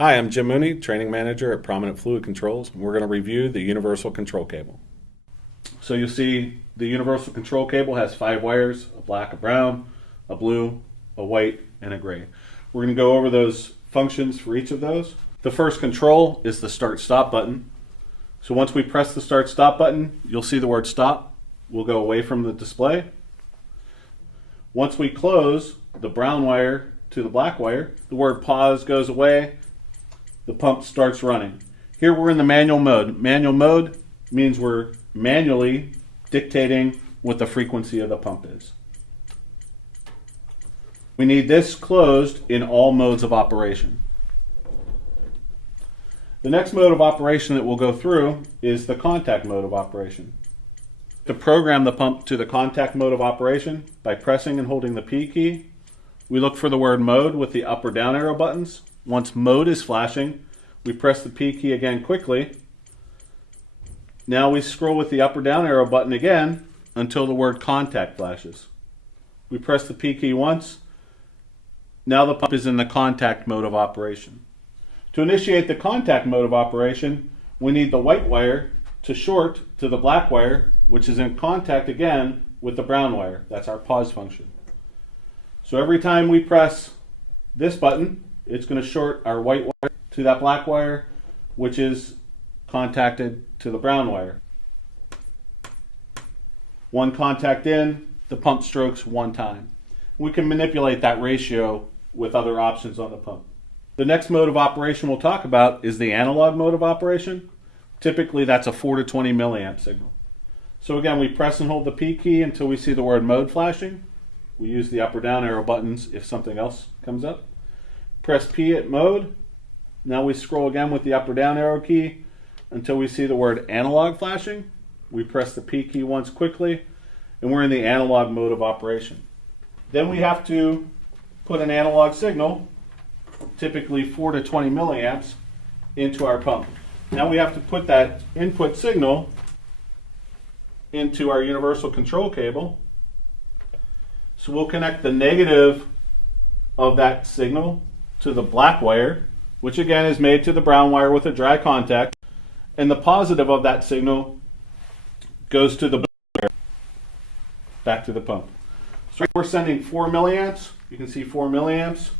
Hi, I'm Jim Mooney, Training Manager at Prominent Fluid Controls, and we're going to review the Universal Control Cable. So you'll see the Universal Control Cable has 5 wires, a black, a brown, a blue, a white, and a gray. We're going to go over those functions for each of those. The first control is the Start-Stop button. So once we press the Start-Stop button, you'll see the word stop. We'll go away from the display. Once we close the brown wire to the black wire, the word pause goes away. The pump starts running. Here we're in the manual mode. Manual mode means we're manually dictating what the frequency of the pump is. We need this closed in all modes of operation. The next mode of operation that we'll go through is the contact mode of operation. To program the pump to the contact mode of operation by pressing and holding the P key, we look for the word mode with the up or down arrow buttons. Once mode is flashing, we press the P key again quickly. Now we scroll with the up or down arrow button again until the word contact flashes. We press the P key once. Now the pump is in the contact mode of operation. To initiate the contact mode of operation, we need the white wire to short to the black wire, which is in contact again with the brown wire. That's our pause function. So every time we press this button, it's going to short our white wire to that black wire, which is contacted to the brown wire. One contact in, the pump strokes one time. We can manipulate that ratio with other options on the pump. The next mode of operation we'll talk about is the analog mode of operation. Typically that's a 4 to 20 milliamp signal. So again, we press and hold the P key until we see the word mode flashing. We use the up or down arrow buttons if something else comes up. Press P at mode. Now we scroll again with the up or down arrow key until we see the word analog flashing. We press the P key once quickly, and we're in the analog mode of operation. Then we have to put an analog signal, typically 4 to 20 milliamps, into our pump. Now we have to put that input signal into our universal control cable. So we'll connect the negative of that signal to the black wire, which again is made to the brown wire with a dry contact, and the positive of that signal goes to the blue wire, back to the pump. So we're sending 4 milliamps. You can see 4 milliamps.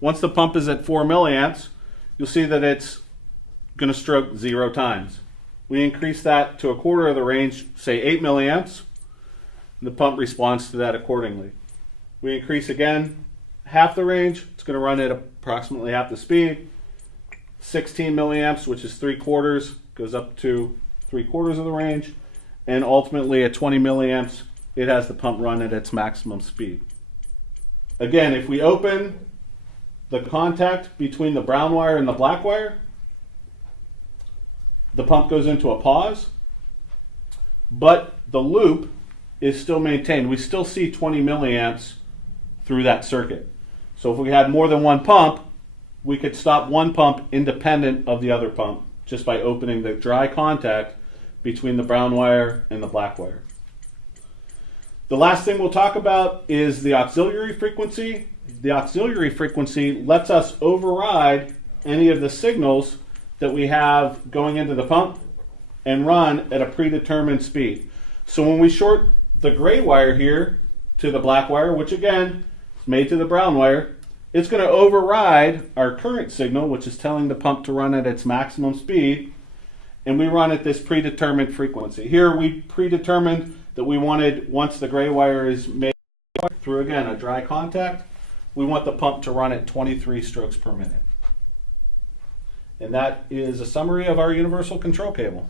Once the pump is at 4 milliamps, you'll see that it's going to stroke 0 times. We increase that to a quarter of the range, say 8 milliamps. The pump responds to that accordingly. We increase again half the range. It's going to run at approximately half the speed. 16 milliamps, which is 3/4, goes up to 3/4 of the range. And ultimately at 20 milliamps, it has the pump run at its maximum speed. Again, if we open the contact between the brown wire and the black wire, the pump goes into a pause, but the loop is still maintained. We still see 20 milliamps through that circuit. So if we had more than one pump, we could stop one pump independent of the other pump just by opening the dry contact between the brown wire and the black wire. The last thing we'll talk about is the auxiliary frequency. The auxiliary frequency lets us override any of the signals that we have going into the pump and run at a predetermined speed. So when we short the gray wire here to the black wire, which again is made to the brown wire, it's going to override our current signal, which is telling the pump to run at its maximum speed, and we run at this predetermined frequency. Here we predetermined that we wanted, once the gray wire is made through, again, a dry contact, we want the pump to run at 23 strokes per minute. And that is a summary of our universal control cable.